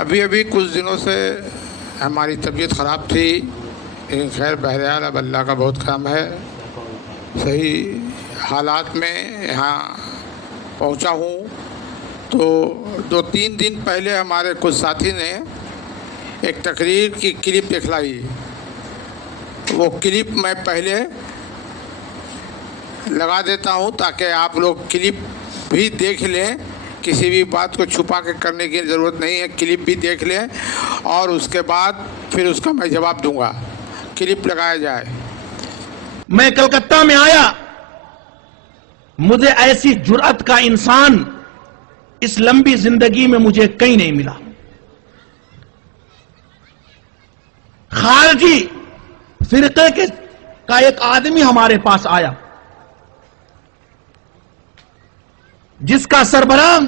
ابھی کچھ دنوں سے ہماری طبیعت خراب تھی، لیکن خیر بہرحال اب اللہ کا بہت کرم ہے، صحیح حالات میں یہاں پہنچا ہوں۔ تو 2-3 دن پہلے ہمارے کچھ ساتھی نے ایک تقریر کی کلپ دکھلائی۔ وہ کلپ میں پہلے لگا دیتا ہوں تاکہ آپ لوگ کلپ بھی دیکھ لیں، کسی بھی بات کو چھپا کے کرنے کی ضرورت نہیں ہے، کلپ بھی دیکھ لیں اور اس کے بعد پھر اس کا میں جواب دوں گا۔ کلپ لگایا جائے۔ میں کلکتہ میں آیا، مجھے ایسی جرأت کا انسان اس لمبی زندگی میں مجھے کہیں نہیں ملا۔ خارجی فرقے کا ایک آدمی ہمارے پاس آیا، جس کا سربراہ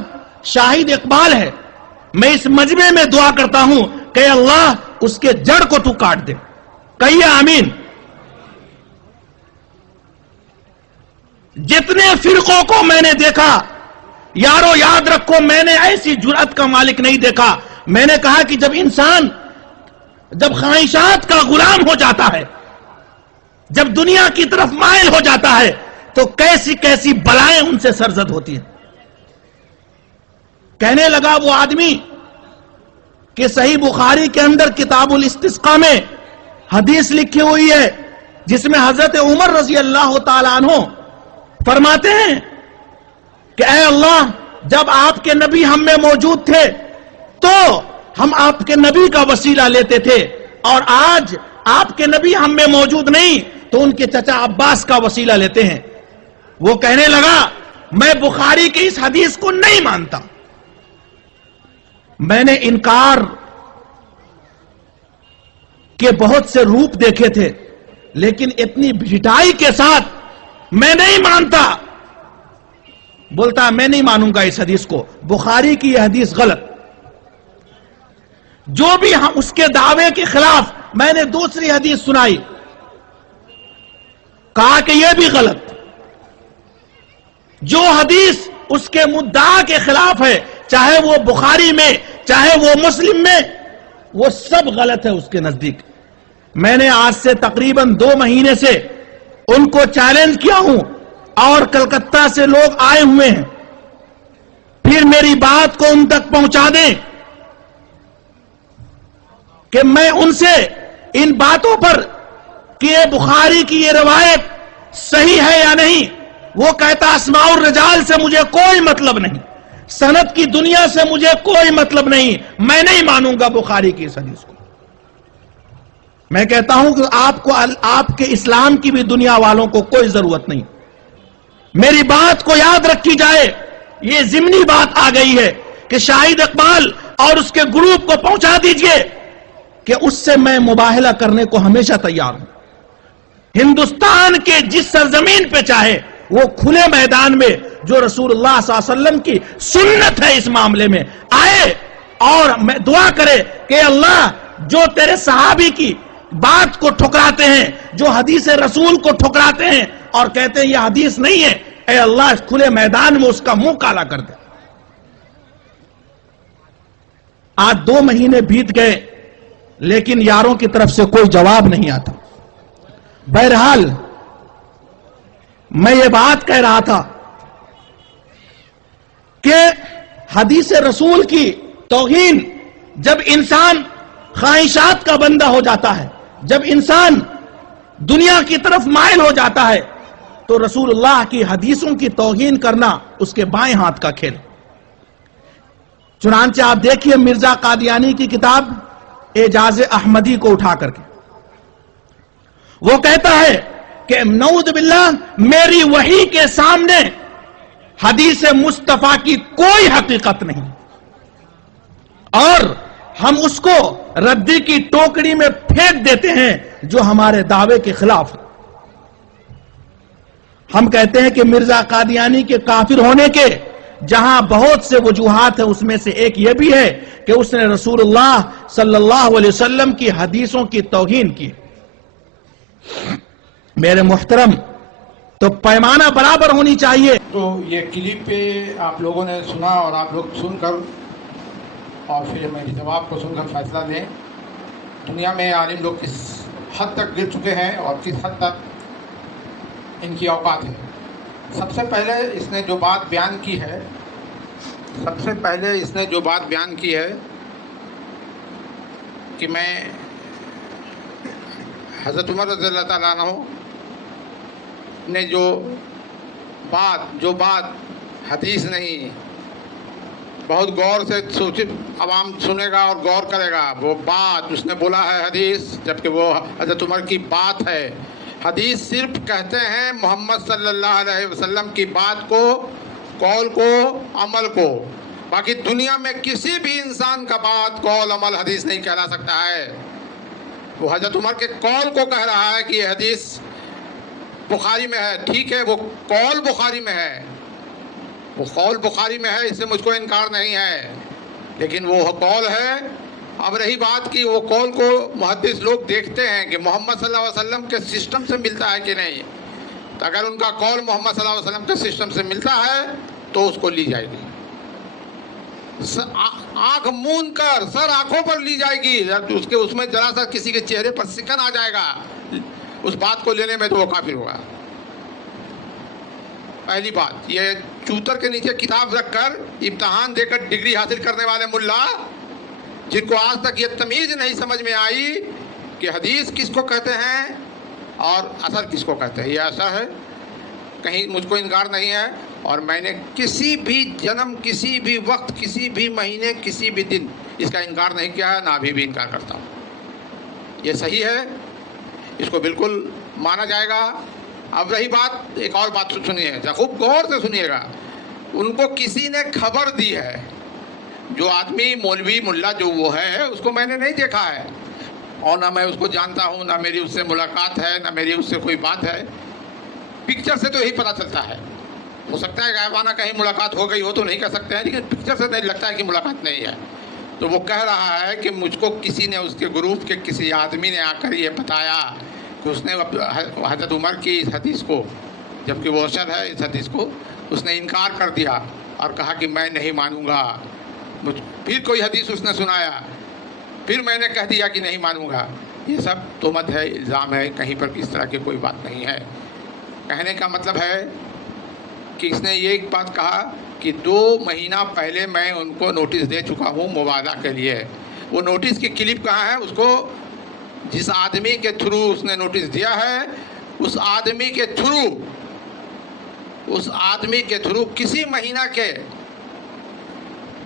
شاہد اقبال ہے۔ میں اس مجمع میں دعا کرتا ہوں کہ اللہ اس کے جڑ کو تو کاٹ دے، کہیے آمین۔ جتنے فرقوں کو میں نے دیکھا، یارو یاد رکھو، میں نے ایسی جرأت کا مالک نہیں دیکھا۔ میں نے کہا کہ جب خواہشات کا غلام ہو جاتا ہے، جب دنیا کی طرف مائل ہو جاتا ہے، تو کیسی کیسی بلائیں ان سے سرزد ہوتی ہیں۔ کہنے لگا وہ آدمی کہ صحیح بخاری کے اندر کتاب الاستسقاء میں حدیث لکھی ہوئی ہے، جس میں حضرت عمر رضی اللہ تعالیٰ عنہ فرماتے ہیں کہ اے اللہ، جب آپ کے نبی ہم میں موجود تھے تو ہم آپ کے نبی کا وسیلہ لیتے تھے، اور آج آپ کے نبی ہم میں موجود نہیں تو ان کے چچا عباس کا وسیلہ لیتے ہیں۔ وہ کہنے لگا میں بخاری کی اس حدیث کو نہیں مانتا۔ میں نے انکار کے بہت سے روپ دیکھے تھے، لیکن اتنی بھٹائی کے ساتھ میں نہیں مانتا۔ بولتا میں نہیں مانوں گا اس حدیث کو، بخاری کی یہ حدیث غلط۔ جو بھی ہم اس کے دعوے کے خلاف میں نے دوسری حدیث سنائی، کہا کہ یہ بھی غلط۔ جو حدیث اس کے مدعا کے خلاف ہے، چاہے وہ بخاری میں چاہے وہ مسلم میں، وہ سب غلط ہے اس کے نزدیک۔ میں نے آج سے تقریباً 2 مہینے سے ان کو چیلنج کیا ہوں، اور کلکتہ سے لوگ آئے ہوئے ہیں، پھر میری بات کو ان تک پہنچا دیں کہ میں ان سے ان باتوں پر کہ یہ بخاری کی یہ روایت صحیح ہے یا نہیں۔ وہ کہتا اسماء الرجال سے مجھے کوئی مطلب نہیں، سند کی دنیا سے مجھے کوئی مطلب نہیں، میں نہیں مانوں گا بخاری کی اس حدیث کو۔ میں کہتا ہوں کہ آپ کے اسلام کی بھی دنیا والوں کو کوئی ضرورت نہیں۔ میری بات کو یاد رکھی جائے، یہ ضمنی بات آ گئی ہے کہ شاہد اقبال اور اس کے گروپ کو پہنچا دیجئے کہ اس سے میں مباہلہ کرنے کو ہمیشہ تیار ہوں۔ ہندوستان کے جس سرزمین پہ چاہے، وہ کھلے میدان میں جو رسول اللہ صلی اللہ علیہ وسلم کی سنت ہے اس معاملے میں آئے، اور میں دعا کرے کہ اللہ جو تیرے صحابی کی بات کو ٹھکراتے ہیں، جو حدیث رسول کو ٹھکراتے ہیں اور کہتے ہیں یہ حدیث نہیں ہے، اے اللہ اس کھلے میدان میں اس کا منہ کالا کر دے۔ آج 2 مہینے بیت گئے، لیکن یاروں کی طرف سے کوئی جواب نہیں آتا۔ بہرحال میں یہ بات کہہ رہا تھا کہ حدیث رسول کی توہین، جب انسان خواہشات کا بندہ ہو جاتا ہے، جب انسان دنیا کی طرف مائل ہو جاتا ہے، تو رسول اللہ کی حدیثوں کی توہین کرنا اس کے بائیں ہاتھ کا کھیل۔ چنانچہ آپ دیکھیے مرزا قادیانی کی کتاب اعجاز احمدی کو اٹھا کر کے، وہ کہتا ہے کہ نعوذ باللہ میری وحی کے سامنے حدیث مصطفیٰ کی کوئی حقیقت نہیں، اور ہم اس کو ردی کی ٹوکری میں پھینک دیتے ہیں جو ہمارے دعوے کے خلاف ہے۔ ہم کہتے ہیں کہ مرزا قادیانی کے کافر ہونے کے جہاں بہت سے وجوہات ہیں، اس میں سے ایک یہ بھی ہے کہ اس نے رسول اللہ صلی اللہ علیہ وسلم کی حدیثوں کی توہین کی۔ میرے محترم، تو پیمانہ برابر ہونی چاہیے۔ تو یہ کلپ پہ آپ لوگوں نے سنا، اور آپ لوگ سن کر اور پھر میری جواب کو سن کر فیصلہ لیں. دنیا میں عالم لوگ کس حد تک گر چکے ہیں اور کس حد تک ان کی اوقات ہے. سب سے پہلے اس نے جو بات بیان کی ہے کہ میں حضرت عمر رضی اللہ تعالیٰ عنہ نے جو بات حدیث نہیں، بہت غور سے سوچے، عوام سنے گا اور غور کرے گا، وہ بات اس نے بولا ہے حدیث، جبکہ وہ حضرت عمر کی بات ہے. حدیث صرف کہتے ہیں محمد صلی اللہ علیہ وسلم کی بات کو، قول کو، عمل کو. باقی دنیا میں کسی بھی انسان کا بات، قول، عمل حدیث نہیں کہلا سکتا ہے. وہ حضرت عمر کے قول کو کہہ رہا ہے کہ یہ حدیث بخاری میں ہے. ٹھیک ہے، وہ قول بخاری میں ہے، اس سے مجھ کو انکار نہیں ہے، لیکن وہ قول ہے. اب رہی بات کہ وہ قول کو محدث لوگ دیکھتے ہیں کہ محمد صلی اللہ علیہ وسلم کے سسٹم سے ملتا ہے کہ نہیں. تو اگر ان کا قول محمد صلی اللہ علیہ وسلم کے سسٹم سے ملتا ہے تو اس کو لی جائے گی. آنکھ موند کر سر آنکھوں پر لی جائے گی. اس میں ذرا سا کسی کے چہرے پر سکن آ جائے گا اس بات کو لینے میں تو وہ کافر ہوگا. پہلی بات یہ چوتر کے نیچے کتاب رکھ کر امتحان دے کر ڈگری حاصل کرنے والے ملا، جن کو آج تک یہ تمیز نہیں سمجھ میں آئی کہ حدیث کس کو کہتے ہیں اور اثر کس کو کہتے ہیں. یہ ایسا ہے، کہیں مجھ کو انکار نہیں ہے، اور میں نے کسی بھی جنم، کسی بھی وقت، کسی بھی مہینے، کسی بھی دن اس کا انکار نہیں کیا ہے، نہ ابھی بھی انکار کرتا ہوں. یہ صحیح ہے، اس کو بالکل مانا جائے گا. اب رہی بات، ایک اور بات سنیے، خوب غور سے سنیے گا. ان کو کسی نے خبر دی ہے، جو آدمی مولوی ملا جو وہ ہے، اس کو میں نے نہیں دیکھا ہے، اور نہ میں اس کو جانتا ہوں، نہ میری اس سے ملاقات ہے، نہ میری اس سے کوئی بات ہے. پکچر سے تو یہی پتہ چلتا ہے. ہو سکتا ہے غائبانہ کہیں ملاقات ہو گئی ہو تو نہیں کہہ سکتے ہیں، لیکن پکچر سے نہیں لگتا ہے کہ ملاقات نہیں ہے. تو وہ کہہ رہا ہے کہ مجھ کو کسی نے، اس کے گروپ کے کسی آدمی نے آ کر یہ بتایا کہ اس نے حضرت عمر کی اس حدیث کو، جبکہ وہ اشر ہے اس حدیث کو، اس نے انکار کر دیا اور کہا کہ میں نہیں مانوں گا. پھر کوئی حدیث اس نے سنایا، پھر میں نے کہہ دیا کہ نہیں مانوں گا. یہ سب تہمت ہے، الزام ہے، کہیں پر اس طرح کی کوئی بات نہیں ہے. کہنے کا مطلب ہے کہ اس نے یہ بات کہا کہ 2 مہینہ پہلے میں ان کو نوٹس دے چکا ہوں مبادلہ کے لیے. وہ نوٹس کی کلپ کہاں ہے؟ اس کو جس آدمی کے تھرو اس نے نوٹس دیا ہے، اس آدمی کے تھرو کسی مہینہ کے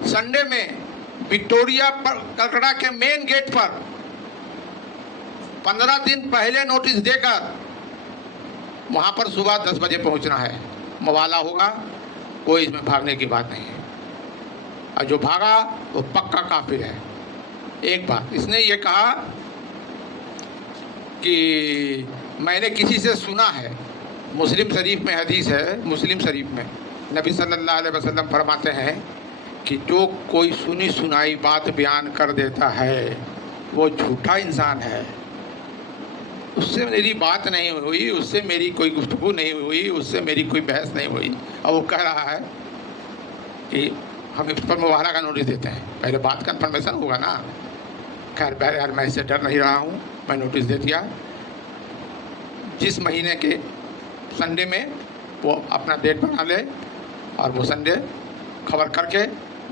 سنڈے میں وکٹوریا پر کلکتہ کے مین گیٹ پر 15 دن پہلے نوٹس دے کر وہاں پر صبح 10 بجے پہنچنا ہے. مبادلہ ہوگا، کوئی اس میں بھاگنے کی بات نہیں ہے، اور جو بھاگا وہ پکا کافر ہے. ایک بات اس نے یہ کہا کہ میں نے کسی سے سنا ہے. مسلم شریف میں حدیث ہے، مسلم شریف میں نبی صلی اللہ علیہ وسلم فرماتے ہیں کہ جو کوئی سنی سنائی بات بیان کر دیتا ہے وہ جھوٹا انسان ہے. اس سے میری بات نہیں ہوئی، اس سے میری کوئی گفتگو نہیں ہوئی، اس سے میری کوئی بحث نہیں ہوئی، اور وہ کہہ رہا ہے کہ ہم اس پر مباہلہ کا نوٹس دیتے ہیں. پہلے بات کنفرمیشن ہوگا نا. خیر بہرحال میں اس سے ڈر نہیں رہا ہوں، میں نوٹس دے دیا. جس مہینے کے سنڈے میں وہ اپنا ڈیٹ بنا لے اور وہ سنڈے خبر کر کے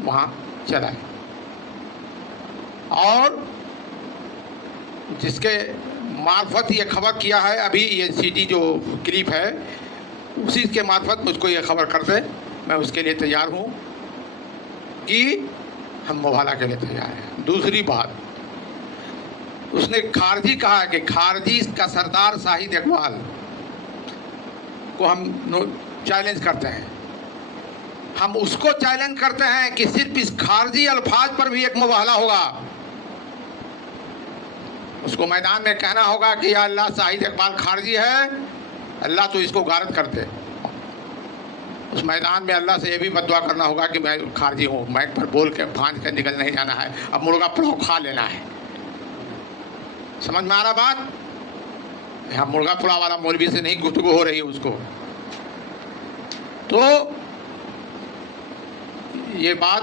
وہاں چلا ہے. اور جس کے معرفت یہ خبر کیا ہے، ابھی یہ سی ڈی جو کلپ ہے اسی کے معرفت مجھ کو یہ خبر کر دے، میں اس کے لیے تیار ہوں کہ ہم مباہلہ کے لیے تیار ہیں. دوسری بات، اس نے خارجی کہا کہ خارجی کا سردار شاہد اقبال کو ہم چیلنج کرتے ہیں. ہم اس کو چیلنج کرتے ہیں کہ صرف اس خارجی الفاظ پر بھی ایک مباہلہ ہوگا. اس کو میدان میں کہنا ہوگا کہ یا اللہ شاہد اقبال خارجی ہے، اللہ تو اس کو غارت کر دے. اس میدان میں اللہ سے یہ بھی بد دعا کرنا ہوگا کہ میں خارجی ہوں، مائک پر بول کے بھانج کے نکل نہیں جانا ہے، اب مرغا پلاؤ کھا لینا ہے. سمجھ میں آ رہا بات؟ یہاں مرغا پلاؤ والا مولوی سے نہیں گفتگو ہو رہی ہے اس کو. تو یہ بات